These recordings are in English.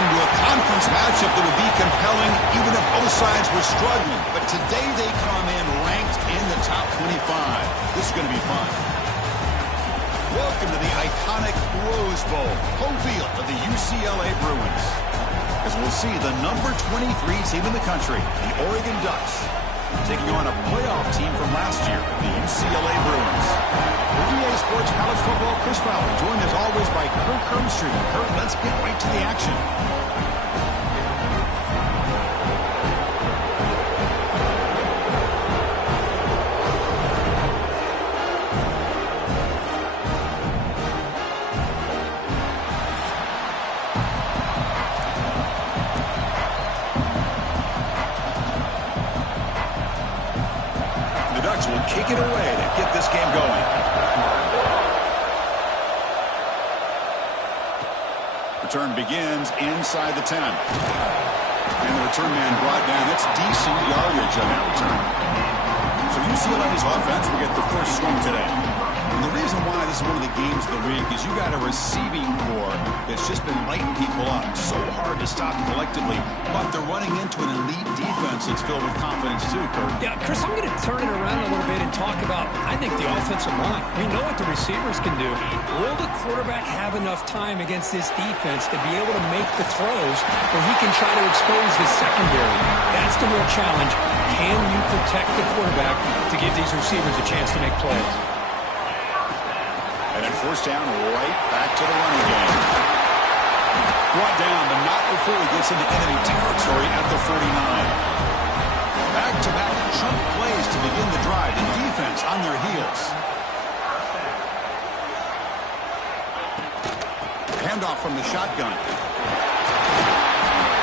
into a conference matchup that would be compelling even if both sides were struggling. But today they come in ranked in the top 25. This is going to be fun. Welcome to the iconic Rose Bowl, home field of the UCLA Bruins. As we'll see, the number 23 team in the country, the Oregon Ducks, taking on a playoff team from last year, the UCLA Bruins. For EA Sports College Football, Chris Fowler, joined as always by Kirk Hermstreet. Kirk, let's get right to the action. Will kick it away to get this game going. Return begins inside the 10. And the return man brought down. That's decent yardage on that return. So UCLA's offense will get the first swing today. And the reason why this is one of the games of the week is you got a receiving core that's just been lighting people up. So hard to stop collectively, but they're running into an elite defense that's filled with confidence too, Kurt. Yeah, Chris, I'm going to turn it around a little bit and talk about, I think, the offensive line. We know what the receivers can do. Will the quarterback have enough time against this defense to be able to make the throws where he can try to expose his secondary? That's the real challenge. Can you protect the quarterback to give these receivers a chance to make plays? And then first down, right back to the running game. Brought down, but not before he gets into enemy territory at the 49. Back-to-back chunk plays to begin the drive. The defense on their heels. Handoff from the shotgun.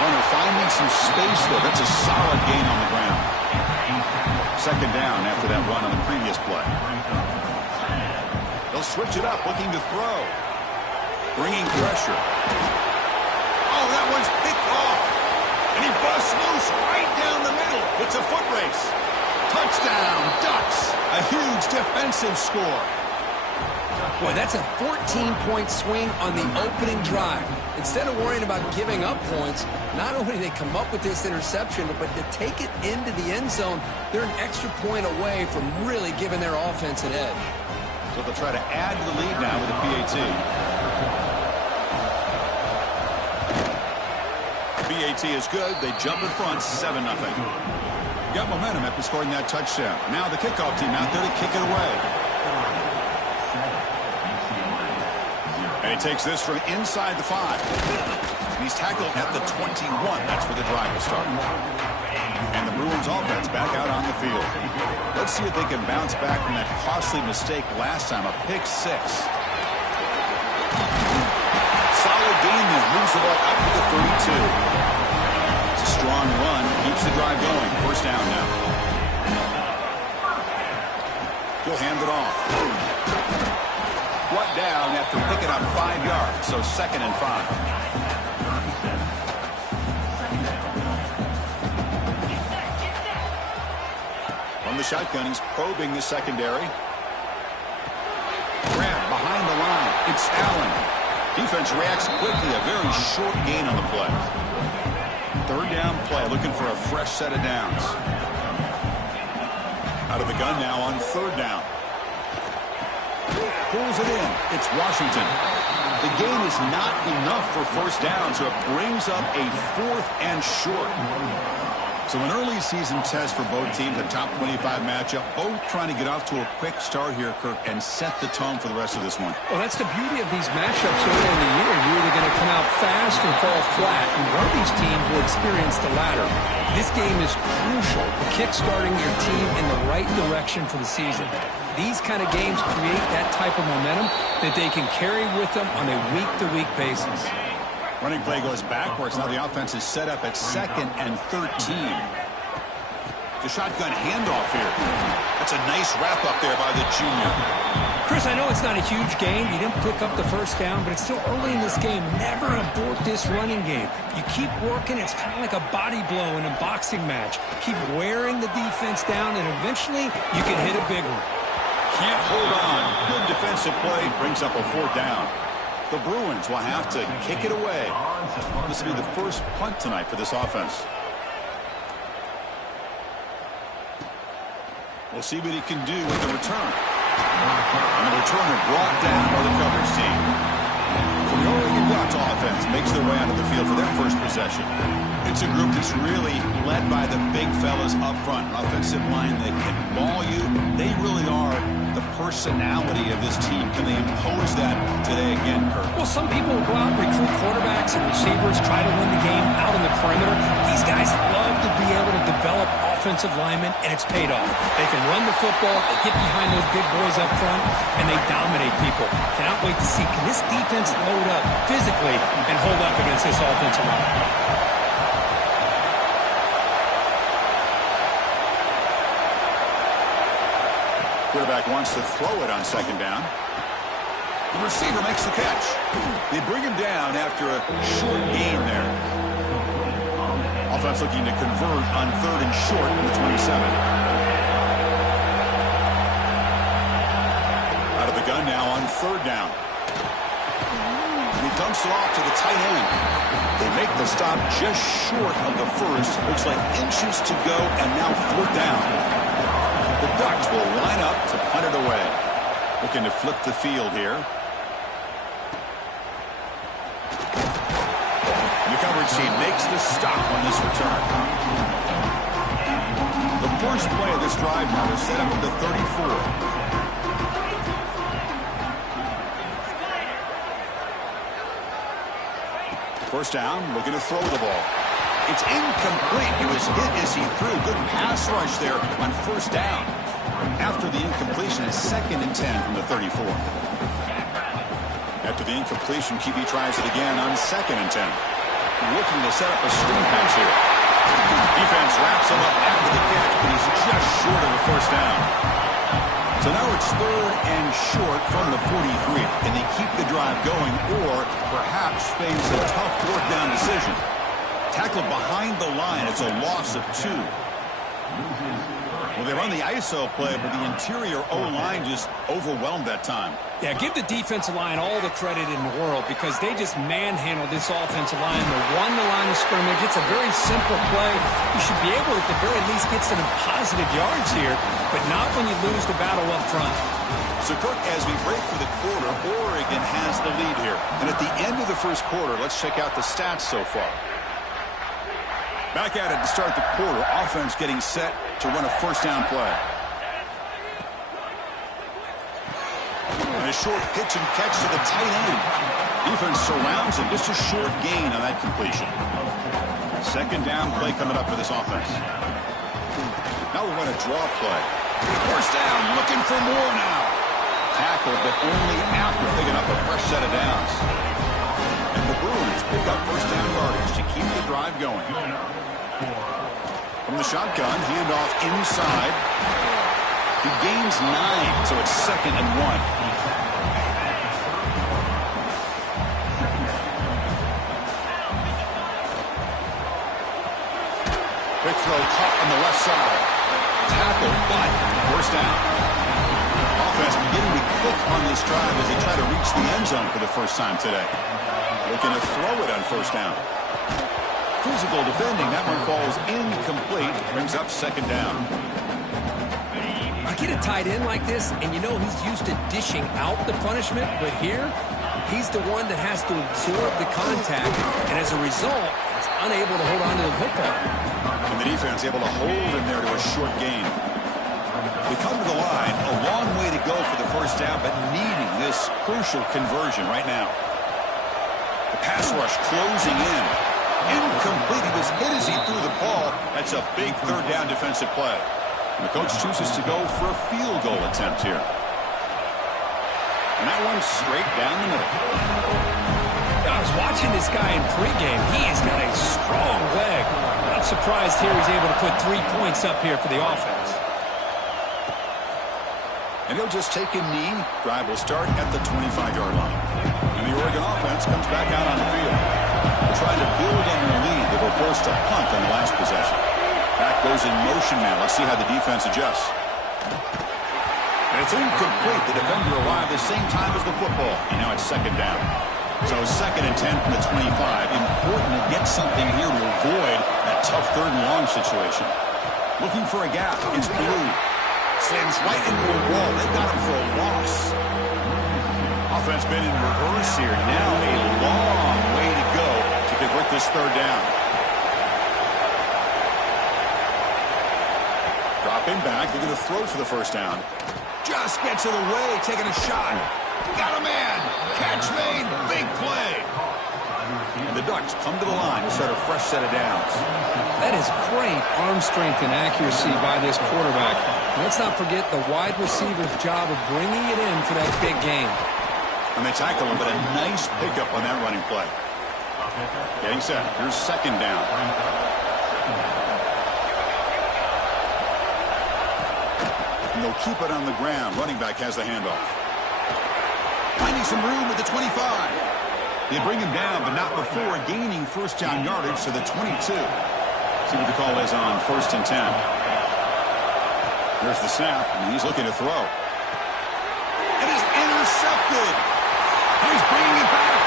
Runner finding some space there. That's a solid gain on the ground. Second down after that run on the previous play. They'll switch it up, looking to throw. Bringing pressure. Oh, that one's picked off. And he busts loose right down the middle. It's a foot race. Touchdown, Ducks. A huge defensive score. Boy, that's a 14-point swing on the opening drive. Instead of worrying about giving up points, not only do they come up with this interception, but to take it into the end zone, they're an extra point away from really giving their offense an edge. So they'll try to add to the lead now with a PAT. PAT is good. They jump in front, 7-0. Got momentum after scoring that touchdown. Now the kickoff team out there to kick it away. And he takes this from inside the 5. And he's tackled at the 21. That's where the drive will start. And the Bruins offense back out on the field. Let's see if they can bounce back from that costly mistake last time, a pick 6. Solid gain there, moves the ball up to the 32. It's a strong run, keeps the drive going. First down now. He'll hand it off. Brought down after picking up 5 yards, so 2nd and 5. The shotgun, he's probing the secondary. Grab behind the line. It's Allen. Defense reacts quickly. A very short gain on the play. Third down play, looking for a fresh set of downs. Out of the gun now on third down. Pulls it in. It's Washington. The gain is not enough for first down, so it brings up a 4th and short. So an early season test for both teams, a top 25 matchup, both trying to get off to a quick start here, Kirk, and set the tone for the rest of this one. Well, that's the beauty of these matchups early in the year. You're either going to come out fast or fall flat, and one of these teams will experience the latter. This game is crucial for kick-starting your team in the right direction for the season. These kind of games create that type of momentum that they can carry with them on a week-to-week basis. Running play goes backwards. Now the offense is set up at 2nd and 13. The shotgun handoff here. That's a nice wrap up there by the junior. Chris, I know it's not a huge gain. You didn't pick up the first down, but it's still early in this game. Never abort this running game. You keep working. It's kind of like a body blow in a boxing match. Keep wearing the defense down, and eventually you can hit a big one. Can't hold on. Good defensive play. Brings up a 4th down. The Bruins will have to kick it away. This will be the first punt tonight for this offense. We'll see what he can do with the return. And the returner brought down by the coverage team. So the Oregon Ducks offense makes their way out of the field for their first possession. It's a group that's really led by the big fellas up front. An offensive line that can maul you. They really are the personality of this team. Can they impose that today again, Kurt? Well, some people will go out and recruit quarterbacks and receivers, try to win the game out on the perimeter. These guys love to be able to develop offensive linemen, and it's paid off. They can run the football, they get behind those big boys up front, and they dominate people. Cannot wait to see, can this defense load up physically and hold up against this offensive line? Quarterback wants to throw it on second down. The receiver makes the catch. They bring him down after a short gain there. Offense looking to convert on third and short from the 27. Out of the gun now on third down. He dumps it off to the tight end. They make the stop just short of the first. Looks like inches to go, and now fourth down. The Ducks will line up to punt it away. Looking to flip the field here. The coverage team makes the stop on this return. The first play of this drive now is set up at the 34. First down, looking to throw the ball. It's incomplete. He was hit as he threw. Good pass rush there on first down. After the incompletion, it's 2nd and 10 from the 34. After the incompletion, QB tries it again on 2nd and 10. Looking to set up a screen pass here. Defense wraps him up after the catch, but he's just short of the first down. So now it's 3rd and short from the 43. Can they keep the drive going or perhaps face a tough 4th down decision? Tackled behind the line. It's a loss of 2. Well, they run the ISO play, but the interior O-line just overwhelmed that time. Yeah, give the defensive line all the credit in the world because they just manhandled this offensive line. They won the line of scrimmage. It's a very simple play. You should be able to, at the very least, get some positive yards here, but not when you lose the battle up front. So, Kirk, as we break for the quarter, Oregon has the lead here. And at the end of the first quarter, let's check out the stats so far. Back at it to start the quarter. Offense getting set to run a first down play. And a short pitch and catch to the tight end. Defense surrounds him. Just a short gain on that completion. Second down play coming up for this offense. Now we run a draw play. First down, looking for more now. Tackled, but only after picking up a fresh set of downs. And the Bruins pick up first down yardage to keep the drive going. From the shotgun, handoff inside. He gains 9, so it's 2nd and 1. Quick throw caught on the left side. Tackle, but first down. Offense beginning to click on this drive as they try to reach the end zone for the first time today. Looking to throw it on first down. Physical defending. That one falls incomplete. Brings up second down. You get a tight end like this, and you know he's used to dishing out the punishment, but here, he's the one that has to absorb the contact, and as a result, he's unable to hold on to the football. And the defense able to hold him there to a short gain. They come to the line, a long way to go for the first down, but needing this crucial conversion right now. The pass rush closing in. Incomplete. He was hit as he threw the ball. That's a big third down defensive play. And the coach chooses to go for a field goal attempt here. And that one's straight down the middle. I was watching this guy in pregame. He has got a strong leg. Not surprised here he's able to put 3 points up here for the offense. And he'll just take a knee. Drive will start at the 25-yard line. And the Oregon offense comes back out on the field. They're trying to build on their lead. They were forced to punt on the last possession. Back goes in motion now. Let's see how the defense adjusts. And it's incomplete. The defender arrived the same time as the football. And now it's second down. So 2nd and 10 from the 25. Important to get something here to avoid that tough 3rd and long situation. Looking for a gap. It's Blue. Slams right into a wall. They got him for a loss. Offense been in reverse here. Now a long way to go to convert this 3rd down. Dropping back. They're going to throw for the 1st down. Just gets it away. Taking a shot. Got a man. Catch made. Big play. And the Ducks come to the line to start a fresh set of downs. That is great arm strength and accuracy by this quarterback. Let's not forget the wide receiver's job of bringing it in for that big game. And they tackle him, but a nice pickup on that running play. Getting set. Here's 2nd down. And they'll keep it on the ground. Running back has the handoff. Finding some room with the 25. They bring him down, but not before gaining 1st down yardage to the 22. See what the call is on 1st and 10. There's the snap, and he's looking to throw. It is intercepted. And he's bringing it back.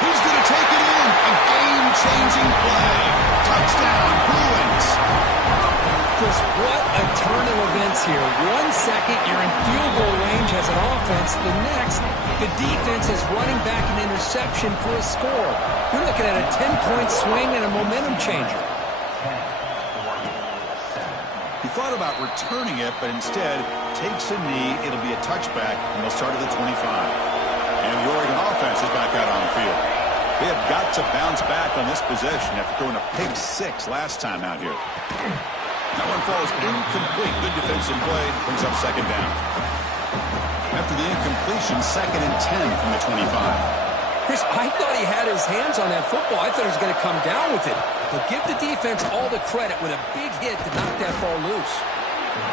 He's going to take it in. A game-changing play. Touchdown, Bruins. Chris, what a turn of events here. 1 second, you're in field goal range as an offense. The next, the defense is running back an interception for a score. You're looking at a 10-point swing and a momentum changer. He thought about returning it, but instead takes a knee. It'll be a touchback, and they'll start at the 25. And the Oregon offense is back out on the field. They have got to bounce back on this possession after throwing a pick 6 last time out here. That one falls incomplete. Good defensive play. Brings up 2nd down. After the incompletion, 2nd and 10 from the 25. Chris, I thought he had his hands on that football. I thought he was going to come down with it. But give the defense all the credit with a big hit to knock that ball loose.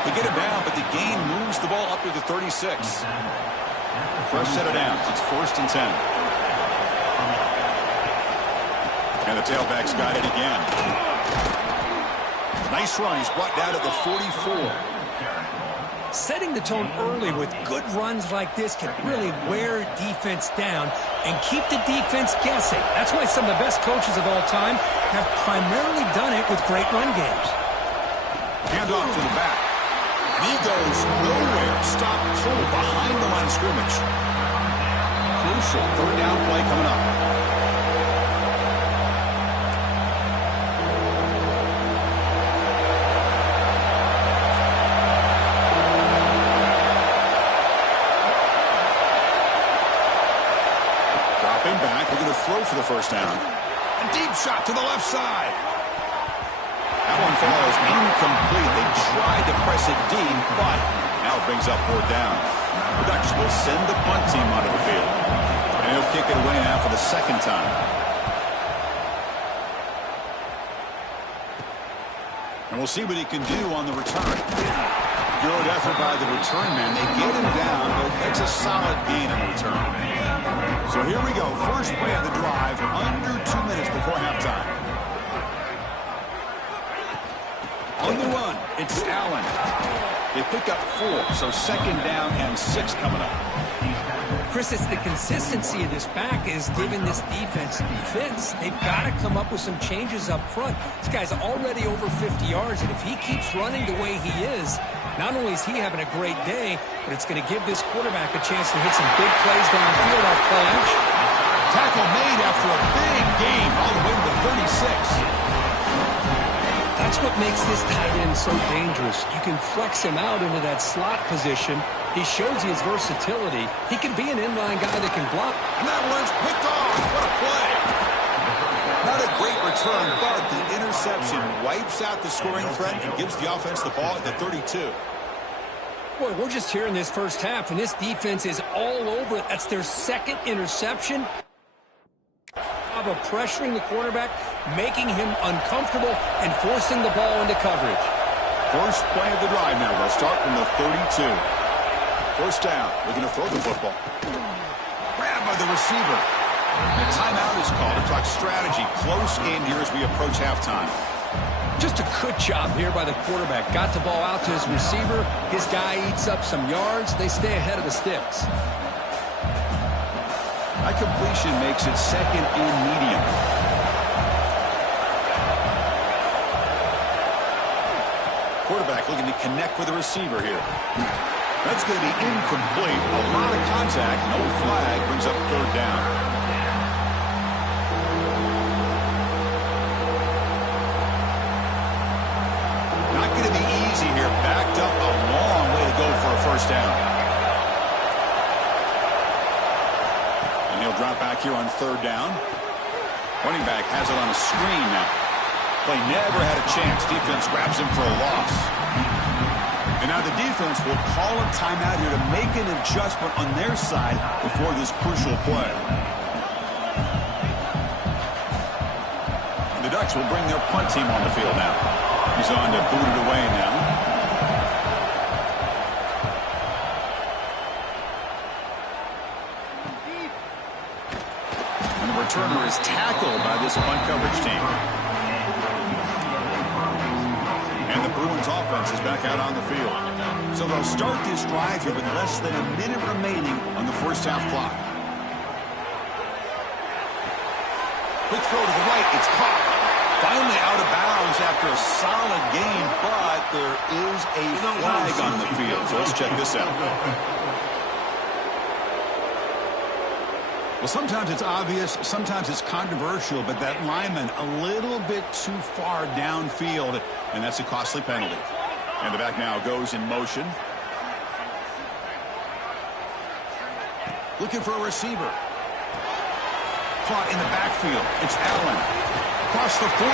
They get it down, but the gain moves the ball up to the 36. Fresh set of downs. It's 1st and 10. And the tailback's got it again. Nice run. He's brought down to the 44. Setting the tone early with good runs like this can really wear defense down and keep the defense guessing. That's why some of the best coaches of all time have primarily done it with great run games. Hand off to the back. And he goes nowhere. Stop full behind the line of scrimmage. Crucial 3rd down play coming up. Back, we're going to throw for the 1st down. A deep shot to the left side. That one falls incomplete. They tried to press it deep, but now it brings up 4th down. The Ducks will send the punt team onto the field. And he'll kick it away now for the 2nd time. And we'll see what he can do on the return. Good effort by the return man. They get him down, but it's a solid gain on the return. So here we go. First play of the drive, under 2 minutes before halftime. On the run, it's Allen. They pick up 4, so 2nd down and 6 coming up. Chris, it's the consistency of this back is giving this defense fits. They've got to come up with some changes up front. This guy's already over 50 yards, and if he keeps running the way he is, not only is he having a great day, but it's going to give this quarterback a chance to hit some big plays downfield off play action. Tackle made after a big game all the way to the 36. That's what makes this tight end so dangerous. You can flex him out into that slot position. He shows you his versatility. He can be an inline guy that can block. And that one's picked off. What a play. Not a great return, but the interception wipes out the scoring threat and gives the offense the ball at the 32. Boy, we're just here in this first half, and this defense is all over it. That's their 2nd interception. Of pressuring the quarterback, making him uncomfortable, and forcing the ball into coverage. First play of the drive now. They'll start from the 32. 1st down. Looking to throw the football. Grabbed by the receiver. And a timeout is called to talk strategy. Close game here as we approach halftime. Just a good job here by the quarterback. Got the ball out to his receiver. His guy eats up some yards. They stay ahead of the sticks. That completion makes it second and medium. Quarterback looking to connect with the receiver here. That's going to be incomplete. A lot of contact. No flag. Brings up third down. Here, backed up a long way to go for a first down. And he'll drop back here on third down. Running back has it on a screen now. Play never had a chance. Defense grabs him for a loss. And now the defense will call a timeout here to make an adjustment on their side before this crucial play. And the Ducks will bring their punt team on the field now. He's on to boot it away now. And the returner is tackled by this punt coverage team. And the Bruins offense is back out on the field. So they'll start this drive here with less than a minute remaining on the first half clock. Quick throw to the right. It's caught. Finally out of bounds after a solid game, but there is a flag on the field. So let's check this out. Well, sometimes it's obvious, sometimes it's controversial, but that lineman a little bit too far downfield, and that's a costly penalty. And the back now goes in motion. Looking for a receiver. Caught in the backfield. It's Allen. Across the 40.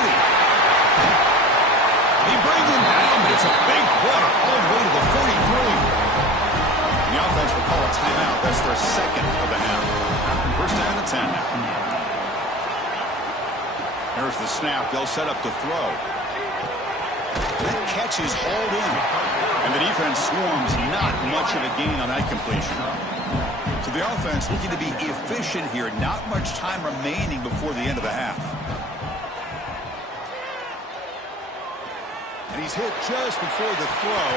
He brings him down, but it's a big play all the way to the 43. The offense will call a timeout. That's their second of the half. First down and 10 now. There's the snap. They'll set up to throw. That catch is hauled in. And the defense swarms. Not much of a gain on that completion. So the offense looking to be efficient here. Not much time remaining before the end of the half. And he's hit just before the throw.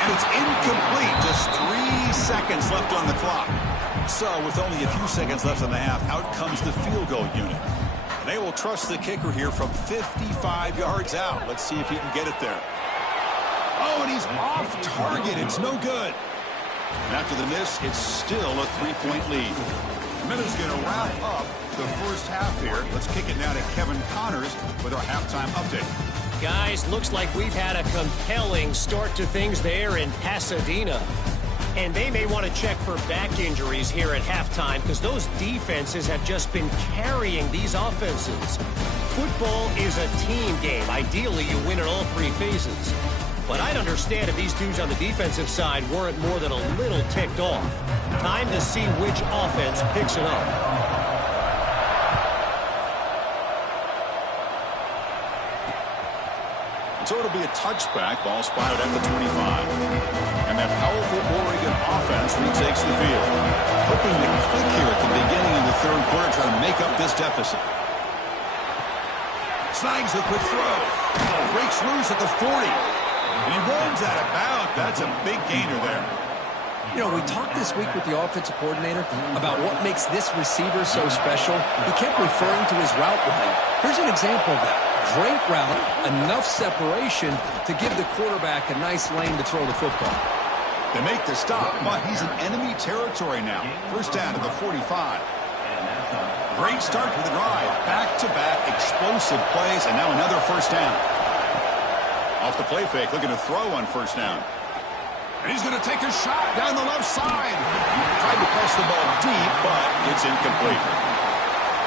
And it's incomplete. Just 3 seconds left on the clock. So with only a few seconds left in the half, out comes the field goal unit. And they will trust the kicker here from 55 yards out. Let's see if he can get it there. Oh, and he's off target. It's no good. And after the miss, it's still a 3-point lead. Minute's going to wrap up the first half here. Let's kick it now to Kevin Connors with our halftime update. Guys, looks like we've had a compelling start to things there in Pasadena. And they may want to check for back injuries here at halftime because those defenses have just been carrying these offenses. Football is a team game. Ideally, you win in all 3 phases. But I'd understand if these dudes on the defensive side weren't more than a little ticked off. Time to see which offense picks it up. So it'll be a touchback. Ball spotted at the 25. And that powerful Oregon offense retakes the field. Hoping to click here at the beginning of the third quarter, trying to make up this deficit. Snags a quick throw. Breaks loose at the 40. And he runs out of bounds. That's a big gainer there. You know, we talked this week with the offensive coordinator about what makes this receiver so special. He kept referring to his route running. Here's an example of that. Great route, enough separation to give the quarterback a nice lane to throw the football. They make the stop, but he's in enemy territory now. First down to the 45. Great start to the drive. Back-to-back explosive plays, and now another first down. Off the play fake, looking to throw on first down. And he's going to take a shot down the left side. Tried to press the ball deep, but it's incomplete.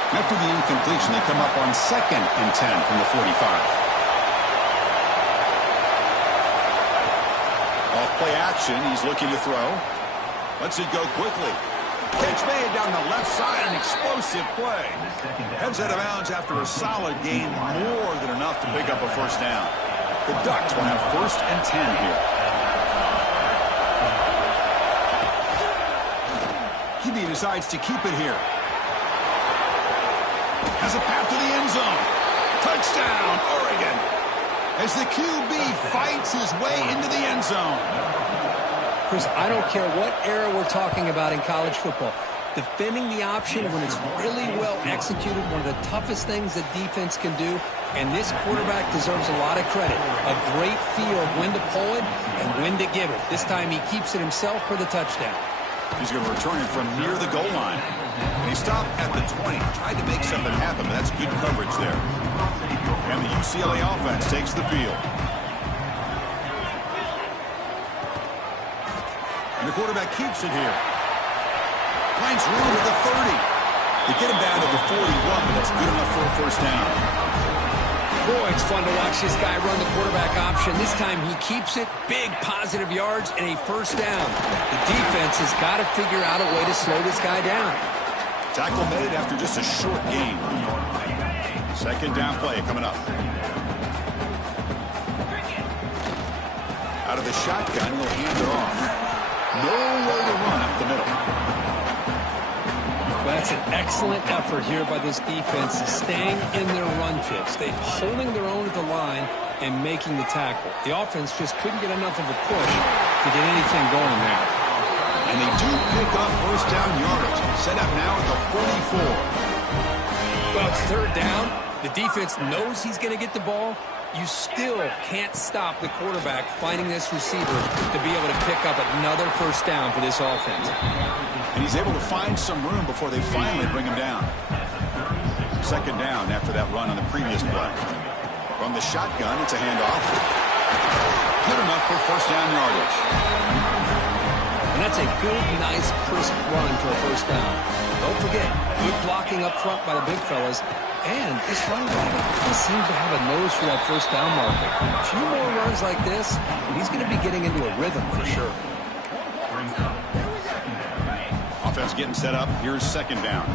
After the incompletion, they come up on 2nd and 10 from the 45. Off play action, he's looking to throw. Lets it go quickly. Catch made down the left side, an explosive play. Heads out of bounds after a solid gain, more than enough to pick up a first down. The Ducks will have 1st and 10 here. He decides to keep it here. Has a path to the end zone. Touchdown, Oregon. as the QB fights his way into the end zone. Chris, I don't care what era we're talking about in college football. Defending the option when it's really well executed, one of the toughest things that defense can do, and this quarterback deserves a lot of credit. A great feel of when to pull it and when to give it. This time he keeps it himself for the touchdown. He's going to return it from near the goal line. And he stopped at the 20, tried to make something happen, but that's good coverage there. And the UCLA offense takes the field. And the quarterback keeps it here. Finds room at the 30. They get him down to the 41, but that's good enough for a first down. Boy, it's fun to watch this guy run the quarterback option. This time he keeps it, big positive yards, and a first down. The defense has got to figure out a way to slow this guy down. Tackle made after just a short gain. Second down play coming up. Out of the shotgun, he'll hand it off. Nowhere to run up the middle. That's an excellent effort here by this defense, staying in their run fits. They're holding their own at the line and making the tackle. The offense just couldn't get enough of a push to get anything going there. And they do pick up first down yardage. Set up now at the 44. Well, it's third down. The defense knows he's going to get the ball. You still can't stop the quarterback finding this receiver to be able to pick up another first down for this offense. And he's able to find some room before they finally bring him down. Second down after that run on the previous play. From the shotgun, it's a handoff. Good enough for first down yardage. And that's a good, nice, crisp run for a first down. Don't forget, good blocking up front by the big fellas. And this running back just seems to have a nose for that first down marker. A few more runs like this, and he's going to be getting into a rhythm for sure. Offense getting set up. Here's second down.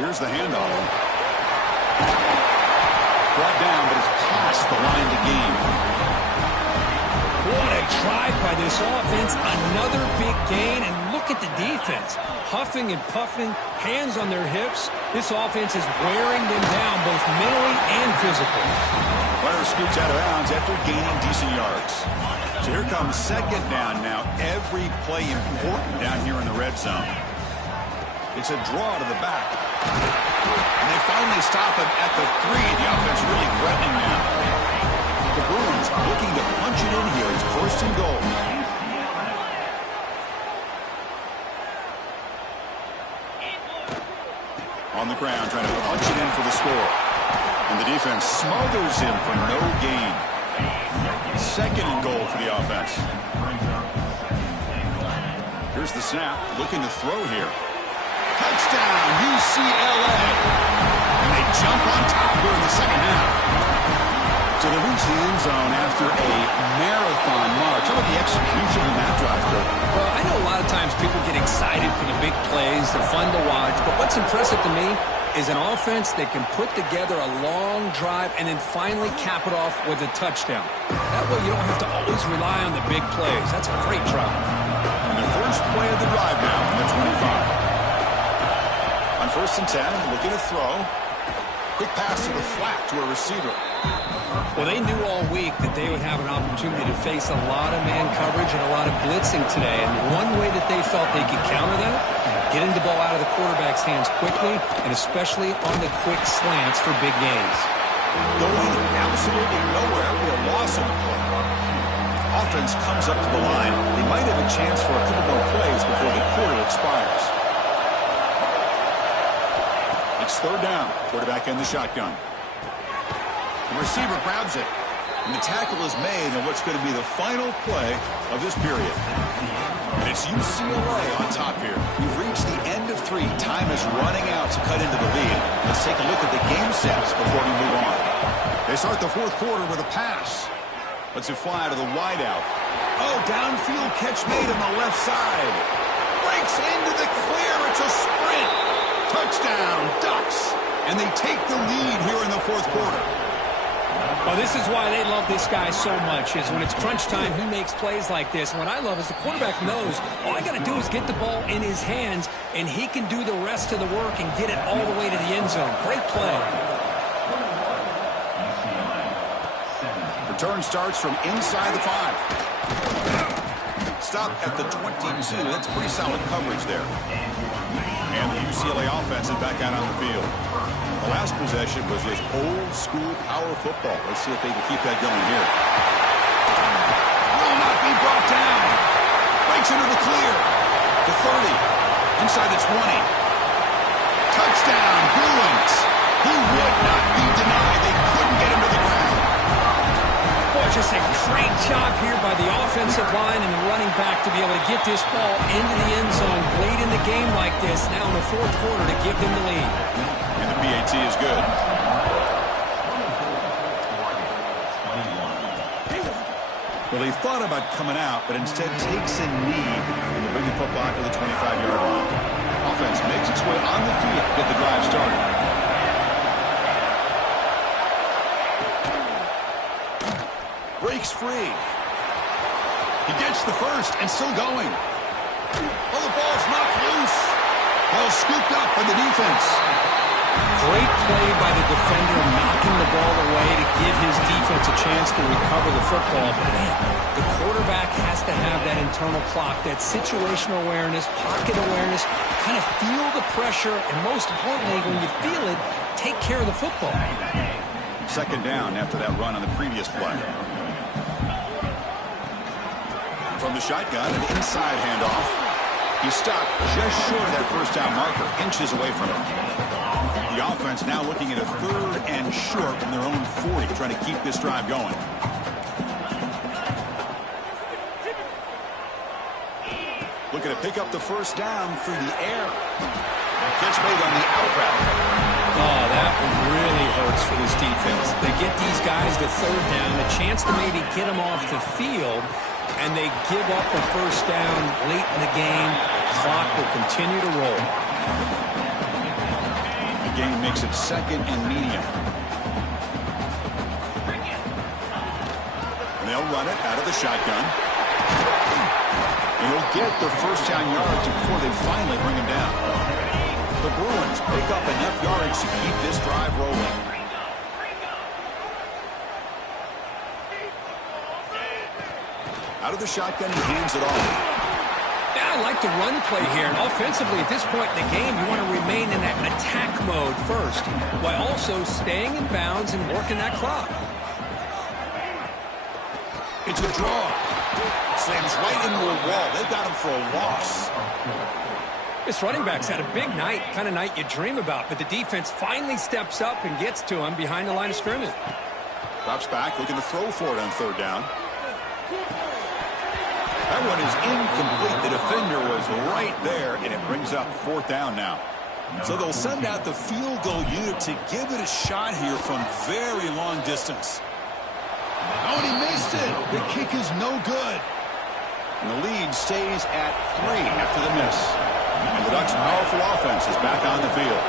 Here's the handoff. Brought down, but it's past the line to gain. What a drive by this offense. Another big gain, and look at the defense. Huffing and puffing, hands on their hips. This offense is wearing them down both mentally and physically. Runner scoots out of bounds after gaining decent yards. So here comes second down now. Every play important down here in the red zone. It's a draw to the back. And they finally stop him at the 3. The offense really threatening now. The Bruins looking to punch it in here. It's first and goal. On the ground, trying to punch it in for the score. And the defense smothers him for no gain. Second and goal for the offense. Here's the snap, looking to throw here. Touchdown, UCLA. And they jump on top here in the second half. So they reach the end zone after a marathon march. How about the execution in that drive, Kirk? Well, I know a lot of times people get excited for the big plays. They're fun to watch. But what's impressive to me is an offense that can put together a long drive and then finally cap it off with a touchdown. That way you don't have to always rely on the big plays. That's a great drive. And the first play of the drive now from the 25. On first and 10, looking to throw. Quick pass to the flat to a receiver. Well, they knew all week that they would have an opportunity to face a lot of man coverage and a lot of blitzing today. And one way that they felt they could counter that, getting the ball out of the quarterback's hands quickly, and especially on the quick slants for big gains. Going absolutely nowhere with a loss of the play. Offense comes up to the line. They might have a chance for a couple more plays before the quarter expires. It's third down. Quarterback in the shotgun. The receiver grabs it, and the tackle is made on what's going to be the final play of this period. And it's UCLA on top here. We've reached the end of 3. Time is running out to cut into the lead. Let's take a look at the game sets before we move on. They start the fourth quarter with a pass. Let's it fly to the wideout. Oh, downfield catch made on the left side. Breaks into the clear. It's a sprint. Touchdown, Ducks. And they take the lead here in the fourth quarter. Well, this is why they love this guy so much, is when it's crunch time, he makes plays like this. And what I love is the quarterback knows all I got to do is get the ball in his hands, and he can do the rest of the work and get it all the way to the end zone. Great play. Return starts from inside the 5. Stop at the 22. That's pretty solid coverage there. And the UCLA offense is back out on the field. The last possession was just old-school power football. Let's see if they can keep that going here. Will not be brought down. Breaks into the clear. The 30. Inside the 20. Touchdown, Bruins. He would not be denied. They couldn't get him to the ground. Boy, just a great job here by the offensive line and the running back to be able to get this ball into the end zone late in the game like this, now in the fourth quarter, to give them the lead. And the PAT is good. Well, he thought about coming out, but instead takes a knee and bring the football to the 25-yard line. Offense makes its way on the field to get the drive started. Breaks free. He gets the first and still going. Oh, the ball's knocked loose. Ball scooped up by the defense. Great play by the defender, knocking the ball away to give his defense a chance to recover the football. But man, the quarterback has to have that internal clock, that situational awareness, pocket awareness, kind of feel the pressure, and most importantly, when you feel it, take care of the football. Second down after that run on the previous play. From the shotgun, an inside handoff. He stopped just short of that first down marker, inches away from it. The offense now looking at a 3rd and short from their own 40, trying to keep this drive going. Looking to pick up the first down through the air. Catch made on the out route. Oh, that one really hurts for this defense. They get these guys the 3rd down, a chance to maybe get them off the field, and they give up a first down late in the game. The clock will continue to roll. The game makes it 2nd and medium. And they'll run it out of the shotgun. And he'll get the first down yards before they finally bring him down. The Bruins pick up enough yards to keep this drive rolling. Out of the shotgun, he hands it off. Yeah, I like the run play here. And offensively, at this point in the game, you want to remain in that attack mode first, while also staying in bounds and working that clock. It's a draw. Slams right into a wall. They've got him for a loss. This running back's had a big night, kind of night you dream about, but the defense finally steps up and gets to him behind the line of scrimmage. Drops back, looking to throw for it on 3rd down. That one is incomplete. The defender was right there, and it brings up 4th down now. So they'll send out the field goal unit to give it a shot here from very long distance. Oh, and he missed it. The kick is no good. And the lead stays at 3 after the miss. And the Ducks' powerful offense is back on the field.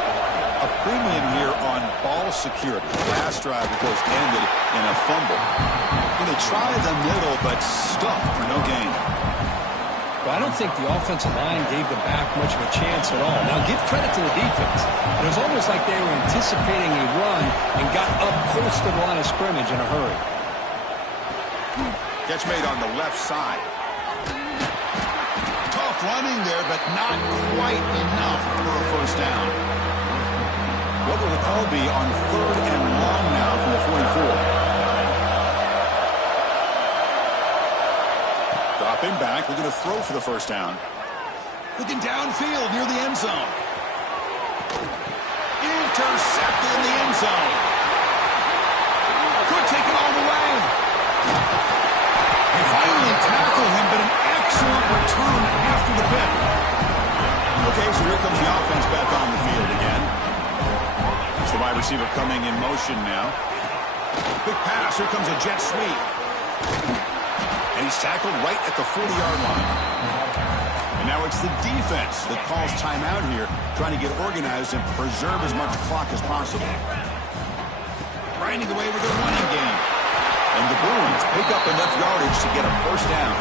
A premium here on ball security. The last drive, of course, ended in a fumble. And they tried the middle, but stuffed for no gain. Well, I don't think the offensive line gave them back much of a chance at all. Now, give credit to the defense. It was almost like they were anticipating a run and got up close to the line of scrimmage in a hurry. Catch made on the left side. Tough running there, but not quite enough for a first down. What will the call be on 3rd and long now from the 44? Dropping back, looking to throw for the first down. Looking downfield near the end zone. Intercepted in the end zone. Could take it all the way. They finally tackle him, but an excellent return after the pick. Okay, so here comes the offense back on the field again. It's the wide receiver coming in motion now. Big pass, here comes a jet sweep. And he's tackled right at the 40-yard line. And now it's the defense that calls timeout here, trying to get organized and preserve as much clock as possible. Grinding away with their running game. And the Bruins pick up enough yardage to get a first down.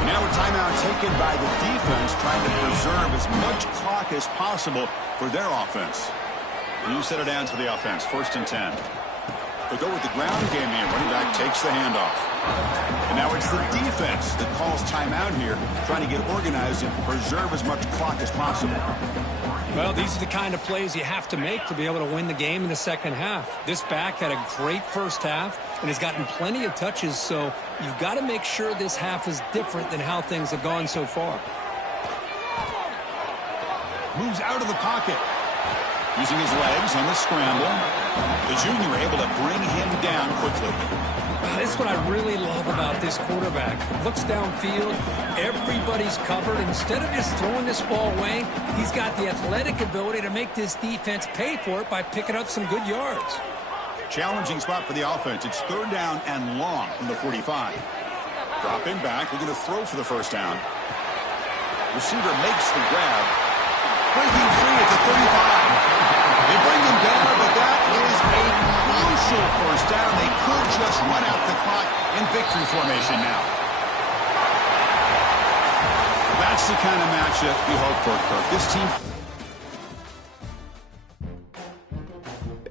And now a timeout taken by the defense, trying to preserve as much clock as possible for their offense. And you set it down to the offense, 1st and 10. They go with the ground game here. Running back takes the handoff. And now it's the defense that calls timeout here, trying to get organized and preserve as much clock as possible. Well, these are the kind of plays you have to make to be able to win the game in the second half. This back had a great first half and has gotten plenty of touches, so you've got to make sure this half is different than how things have gone so far. Moves out of the pocket. Using his legs on the scramble. The junior able to bring him down quickly. This is what I really love about this quarterback. Looks downfield, everybody's covered. Instead of just throwing this ball away, he's got the athletic ability to make this defense pay for it by picking up some good yards. Challenging spot for the offense. It's 3rd down and long from the 45. Drop him back. We're going to throw for the first down. Receiver makes the grab. Breaking free at the 35. They bring him down, but that is a crucial first down. They could just run out the clock in victory formation now. That's the kind of matchup we hope for, Kirk. This team